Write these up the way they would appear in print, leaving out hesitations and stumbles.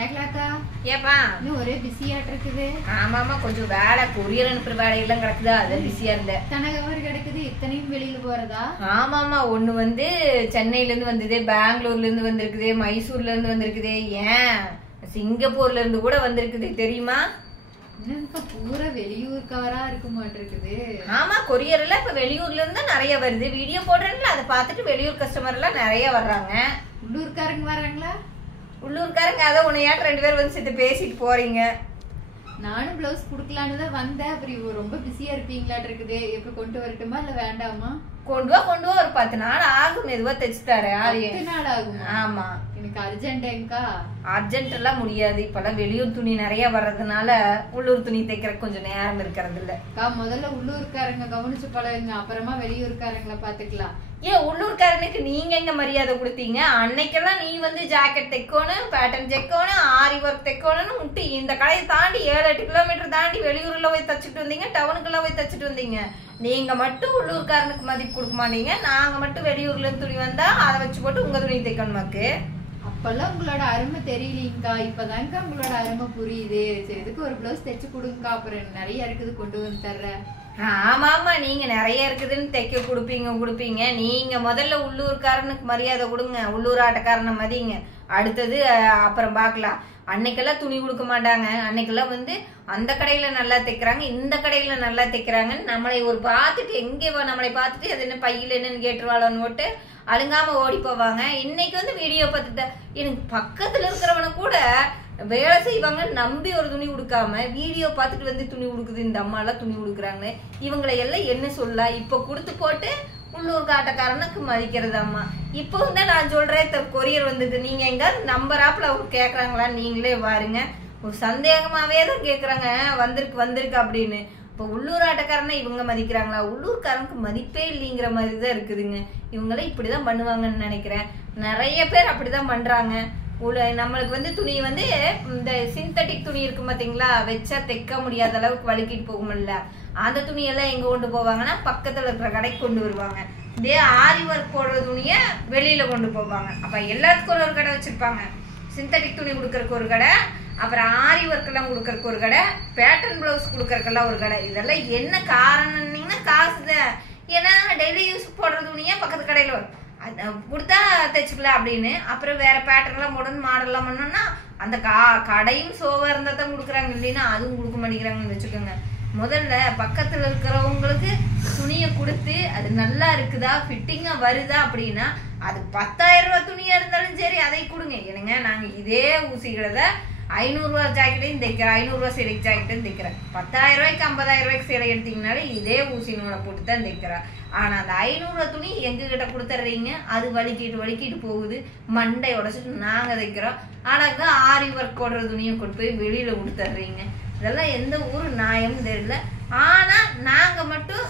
மேகலாக்கா ஏப்பா இன்னும் ஒரே பிஸியாட்டு இருக்குது. ஆமாமா கொஞ்சம் வேலை கொரியர் அனுப்புற வேலையெல்லாம் கிடக்குதா அதான் பிஸியா இருந்தேன். தனகவர் கிடக்குது இத்தனையும் வெளியில போறதா? ஆமாமா ஒண்ணு வந்து சென்னையில இருந்து வந்தது, பெங்களூர்ல இருந்து வந்திருக்குது, மைசூர்ல இருந்து வந்திருக்குது, ஏன் சிங்கப்பூர்ல இருந்து கூட வந்திருக்குது தெரியுமா? பூரா வெளியூர்காரா இருக்க மாட்டிருக்குது. ஆமா கொரியர்ல இப்ப வெளியூர்ல இருந்து நிறைய வருது. வீடியோ போடுறேன்ல அதை பார்த்துட்டு வெளியூர் கஸ்டமர் எல்லாம் நிறைய வர்றாங்க. உள்ளூர்காரங்க வர்றாங்களா? உள்ளூர்காரங்க அதை உன்னையாட்டு 2 பேர் வந்து சேர்த்து பேசிட்டு போறீங்க. நானும் பிளவுஸ் குடுக்கலான்னு தான் வந்தேன். அப்புறம் ரொம்ப பிஸியா இருப்பீங்களாட்டு இருக்குது. எப்ப கொண்டு வரட்டுமா இல்ல வேண்டாமா? கொண்டு வா ஒரு 10 நாள் ஆகும். மெதுவா தைச்சு தரேன். 10 நாள் ஆகுமா? ஆமா எனக்கு அர்ஜென்ட்ங்கா. அர்ஜென்ட் எல்லாம் முடியாது. இப்பெல்லாம் வெளியூர் துணி நிறைய வர்றதுனால உள்ளூர் துணி தைக்கிற கொஞ்சம் நேரம் இருக்கிறது இல்ல. முதல்ல உள்ளூர்காரங்க கவனிச்சு பழகுங்க, அப்புறமா வெளியூர்காரங்களை பாத்துக்கலாம். ஏன் உள்ளூர்காரனுக்கு நீங்க எங்க மரியாதை கொடுத்தீங்க? அன்னைக்கெல்லாம் நீ வந்து ஜாக்கெட் தைக்கணும், பேட்டர்ன் தைக்கணும், ஆரி ஒர்க் தைக்கணும்னு முட்டி இந்த கடையை தாண்டி 7-8 கிலோமீட்டர் தாண்டி வெளியூர்ல போய் தச்சுட்டு வந்தீங்க, டவுனுக்குள்ள போய் தச்சுட்டு வந்தீங்க. நீங்க மட்டும் உள்ளூர்காரனுக்கு மதிப்பு கொடுக்க மாட்டீங்க. நாங்க மட்டும் வெளியூர்ல இருந்து துணி வந்தா அதை வச்சு போட்டு உங்க துணி தைக்கணுமாக்கு. அப்பெல்லாம் உங்களோட அருமை தெரியலீங்கக்கா. இப்பதான்க்கா உங்களோட அருமை புரியுது. சரி இதுக்கு ஒரு பிளவுஸ் தைச்சு கொடுங்கக்கா, அப்புறம் நிறைய இருக்குது கொண்டு வந்து தர்றேன். ஆமாமா நீங்க நிறைய இருக்குதுன்னு தைக்க கொடுப்பீங்க. நீங்க முதல்ல உள்ளூர்காரனுக்கு மரியாதை கொடுங்க, உள்ளூர் ஆட்டக்காரனை மதிங்க. அடுத்தது அப்புறம் பாக்கலாம். அன்னைக்கெல்லாம் துணி கொடுக்க மாட்டாங்க. அன்னைக்கெல்லாம் வந்து அந்த கடையில நல்லா தைக்கிறாங்க, இந்த கடையில நல்லா தைக்கிறாங்கன்னு நம்மளை ஒரு பார்த்துட்டு எங்கே நம்மளை பார்த்துட்டு அது என்ன பையில என்னன்னு கேட்டுருவாளோன்னு போட்டு அழுங்காம ஓடி போவாங்க. இன்னைக்கு வந்து வீடியோ பார்த்துட்டு எனக்கு பக்கத்துல இருக்கிறவனை கூட வேலை செய்வாங்க நம்பி ஒரு துணி கொடுக்காம வீடியோ பார்த்துட்டு வந்து துணி கொடுக்குது. இந்த அம்மா எல்லாம் துணி கொடுக்குறாங்க. இவங்களை எல்லாம் என்ன சொல்ல? இப்ப கொடுத்து போட்டு உள்ளூர் காட்டக்காரனுக்கு மதிக்கிறது அம்மா. இப்போ வந்து நான் சொல்றேன் கொரியர் வந்தது, நீங்க எங்க நம்பர் ஆப்ல அவங்க கேக்குறாங்களா? நீங்களே பாருங்க. ஒரு சந்தேகமாவே தான் கேக்குறாங்க வந்திருக்கு அப்படின்னு. இப்போ உள்ளூர் ஆட்டக்காரனை இவங்க மதிக்கிறாங்களா? உள்ளூர்காரனுக்கு மதிப்பே இல்லைங்கிற மாதிரி தான் இருக்குதுங்க. இவங்களே இப்படிதான் பண்ணுவாங்கன்னு நினைக்கிறேன். நிறைய பேர் அப்படிதான் பண்றாங்க. நம்மளுக்கு வந்து துணி வந்து இந்த சிந்தட்டிக் துணி இருக்கு பாத்தீங்களா, வச்சா தைக்க முடியாத அளவுக்கு வலிக்கிட்டு போகும்ல, அந்த துணியெல்லாம் எங்க கொண்டு போவாங்கன்னா பக்கத்துல இருக்கிற கடைக்கு கொண்டு வருவாங்க. இதே ஆரி ஒர்க் போடுற துணிய வெளியில கொண்டு போவாங்க. அப்ப எல்லாத்துக்கும் ஒரு கடை வச்சிருப்பாங்க. சிந்தட்டிக் துணி கொடுக்கறதுக்கு ஒரு கடை, அப்புறம் ஆரி ஒர்க் எல்லாம் கொடுக்கறதுக்கு ஒரு கடை, பேட்டர்ன் பிளவுஸ் கொடுக்கறதுக்கெல்லாம் ஒரு கடை. இதெல்லாம் என்ன காரணம்னீங்கன்னா காசுதான். ஏன்னா டெய்லி யூஸ் போடுற துணியா பக்கத்து கடையில வரும், கொடுத்தா தைச்சுக்கலாம் அப்படின்னு. அப்புறம் வேற பேட்டர்ன் எல்லாம் மாடர்ன் மாடல்லாம் பண்ணோம்னா அந்த கடையும் சோவா இருந்தா தான் கொடுக்குறாங்க, இல்லைன்னா அதுவும் கொடுக்க மாட்டேங்கிறாங்கன்னு வச்சுக்கோங்க. முதல்ல பக்கத்துல இருக்கிறவங்களுக்கு துணியை கொடுத்து அது நல்லா இருக்குதா, ஃபிட்டிங்கா வருதா அப்படின்னா அது 10,000 ரூபாய் துணியா இருந்தாலும் சரி அதை கொடுங்க. என்னங்க நாங்க இதே ஊசிகளை தான் 500 ரூபாய் ஜாக்கெட்டையும் தைக்கிறேன், 500 ரூபாய் சேலை ஜாக்கெட்டும் தைக்கிறேன். 10,000 ரூபாய்க்கு 50,000 ரூபாய்க்கு சேலை எடுத்தீங்கனாலே இதே ஊசி நூலை போட்டு தான் தைக்கிறேன். ஆனா அந்த 500 ரூபாய் துணி எங்க கிட்ட கொடுத்துட்றீங்க, அது வலிக்கிட்டு போகுது, மண்டை உடச்சிட்டு நாங்க தைக்கிறோம். ஆனாக்கா ஆரி ஒர்க் போடுற துணியை கொண்டு போய் வெளியில கொடுத்துட்றீங்க. இதெல்லாம் எந்த ஊர் நியாயம்னு தெரியல. ஆனா நாங்க மட்டும்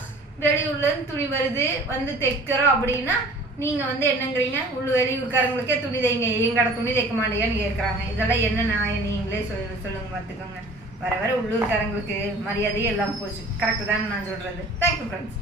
வெளியூர்ல இருந்து துணி வருது வந்து தைக்கிறோம் அப்படின்னா நீங்க வந்து என்னங்கிறீங்க, வெளியூர்காரங்களுக்கே துணி தைங்க, எங்கட துணி தைக்க மாட்டேங்கன்னு கேட்கறாங்க. இதெல்லாம் என்ன நியாயம்? நீங்களே சொல்லுங்க பார்த்துக்கோங்க. வர உள்ளூர்காரங்களுக்கு மரியாதையே எல்லாம் போச்சு. கரெக்ட் தான் நான் சொல்றது. Thank you friends.